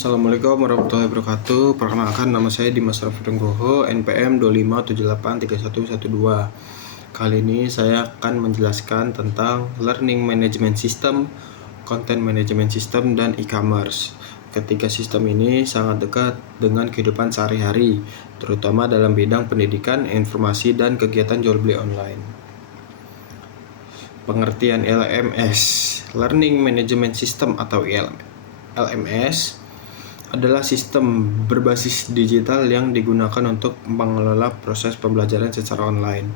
Assalamualaikum warahmatullahi wabarakatuh. Perkenalkan, nama saya Dimas Raffi Nugroho, NPM 25783112. Kali ini saya akan menjelaskan tentang Learning Management System, Content Management System, dan e-commerce. Ketiga sistem ini sangat dekat dengan kehidupan sehari-hari, terutama dalam bidang pendidikan, informasi, dan kegiatan jual beli online. Pengertian LMS, Learning Management System atau LMS, adalah sistem berbasis digital yang digunakan untuk mengelola proses pembelajaran secara online,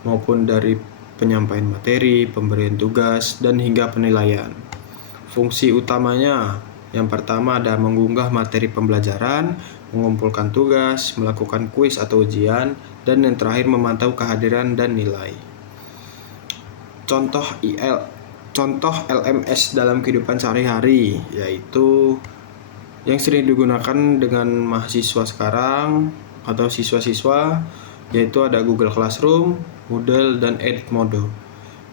maupun dari penyampaian materi, pemberian tugas, dan hingga penilaian. Fungsi utamanya yang pertama ada mengunggah materi pembelajaran, mengumpulkan tugas, melakukan kuis atau ujian, dan yang terakhir memantau kehadiran dan nilai. Contoh LMS dalam kehidupan sehari-hari yaitu yang sering digunakan dengan mahasiswa sekarang atau siswa-siswa, yaitu ada Google Classroom, Moodle, dan Edmodo.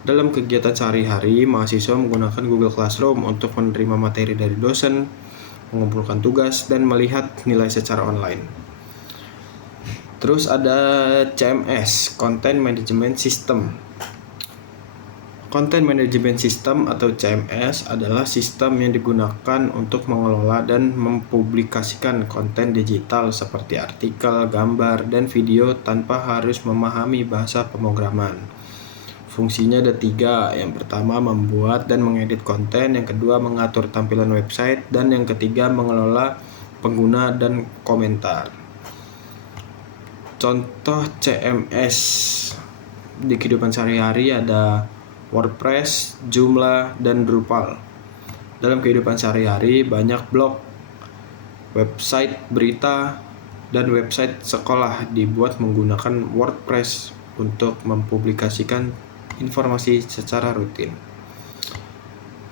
Dalam kegiatan sehari-hari, mahasiswa menggunakan Google Classroom untuk menerima materi dari dosen, mengumpulkan tugas, dan melihat nilai secara online. Terus ada CMS, Content Management System. Content Management System atau CMS adalah sistem yang digunakan untuk mengelola dan mempublikasikan konten digital seperti artikel, gambar, dan video tanpa harus memahami bahasa pemrograman. Fungsinya ada 3. Yang pertama membuat dan mengedit konten, yang kedua mengatur tampilan website, dan yang ketiga mengelola pengguna dan komentar. Contoh CMS di kehidupan sehari-hari ada WordPress, Joomla, dan Drupal. Dalam kehidupan sehari-hari banyak blog, website berita, dan website sekolah dibuat menggunakan WordPress untuk mempublikasikan informasi secara rutin.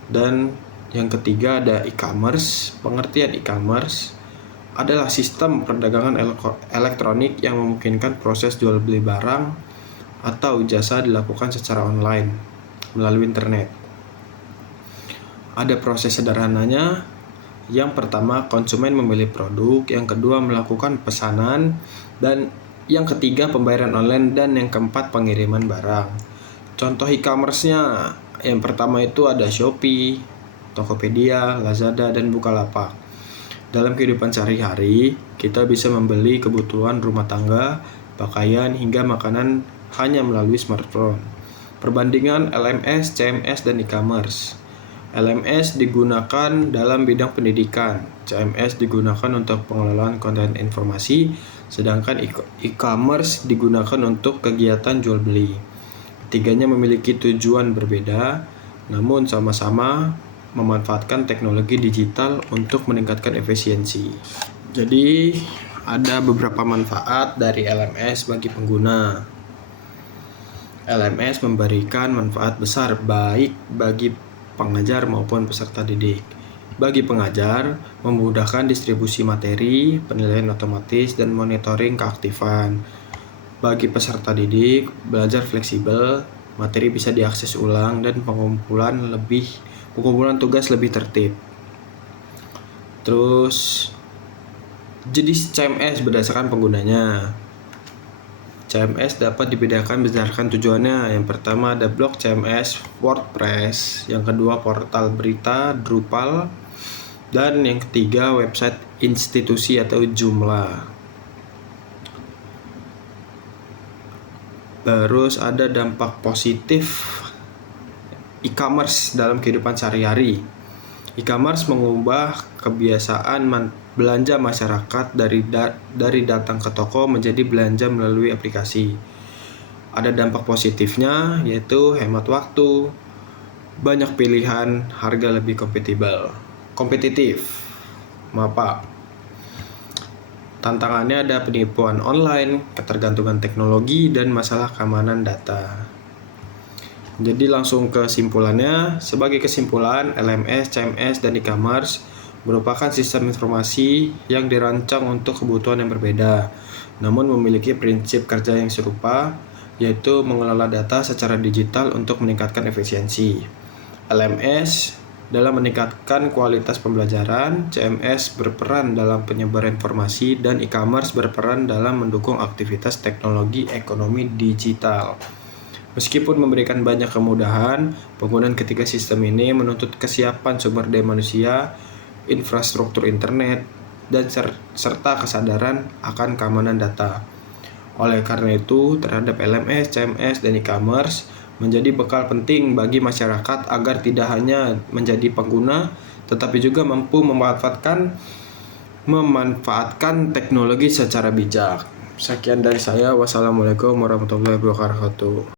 Dan yang ketiga ada e-commerce. Pengertian e-commerce adalah sistem perdagangan elektronik yang memungkinkan proses jual beli barang atau jasa dilakukan secara online melalui internet. Ada proses sederhananya. Yang pertama, konsumen memilih produk, yang kedua melakukan pesanan, dan yang ketiga pembayaran online, dan yang keempat pengiriman barang. Contoh e-commerce-nya, yang pertama itu ada Shopee, Tokopedia, Lazada, dan Bukalapak. Dalam kehidupan sehari-hari, kita bisa membeli kebutuhan rumah tangga, pakaian, hingga makanan hanya melalui smartphone. Perbandingan LMS, CMS, dan e-commerce. LMS digunakan dalam bidang pendidikan, CMS digunakan untuk pengelolaan konten informasi, sedangkan e-commerce digunakan untuk kegiatan jual beli. Ketiganya memiliki tujuan berbeda, namun sama-sama memanfaatkan teknologi digital untuk meningkatkan efisiensi. Jadi, ada beberapa manfaat dari LMS bagi pengguna. LMS memberikan manfaat besar baik bagi pengajar maupun peserta didik. Bagi pengajar, memudahkan distribusi materi, penilaian otomatis, dan monitoring keaktifan. Bagi peserta didik, belajar fleksibel, materi bisa diakses ulang, dan pengumpulan tugas lebih tertib. Terus, jenis CMS berdasarkan penggunanya. CMS dapat dibedakan berdasarkan tujuannya. Yang pertama ada blog CMS, WordPress, yang kedua portal berita, Drupal, dan yang ketiga website institusi atau Joomla. Terus ada dampak positif e-commerce dalam kehidupan sehari-hari. E-commerce mengubah kebiasaan belanja masyarakat dari datang ke toko menjadi belanja melalui aplikasi. Ada dampak positifnya yaitu hemat waktu, banyak pilihan, harga lebih kompetitif. Tantangannya ada penipuan online, ketergantungan teknologi, dan masalah keamanan data. Jadi langsung ke kesimpulannya. Sebagai kesimpulan, LMS, CMS, dan e-commerce merupakan sistem informasi yang dirancang untuk kebutuhan yang berbeda, namun memiliki prinsip kerja yang serupa, yaitu mengelola data secara digital untuk meningkatkan efisiensi. LMS Dalam meningkatkan kualitas pembelajaran, CMS berperan dalam penyebaran informasi dan e-commerce berperan dalam mendukung aktivitas teknologi ekonomi digital. Meskipun memberikan banyak kemudahan, penggunaan ketiga sistem ini menuntut kesiapan sumber daya manusia, infrastruktur internet, dan serta kesadaran akan keamanan data. Oleh karena itu, terhadap LMS, CMS, dan e-commerce menjadi bekal penting bagi masyarakat agar tidak hanya menjadi pengguna, tetapi juga mampu memanfaatkan teknologi secara bijak. Sekian dari saya. Wassalamualaikum warahmatullahi wabarakatuh.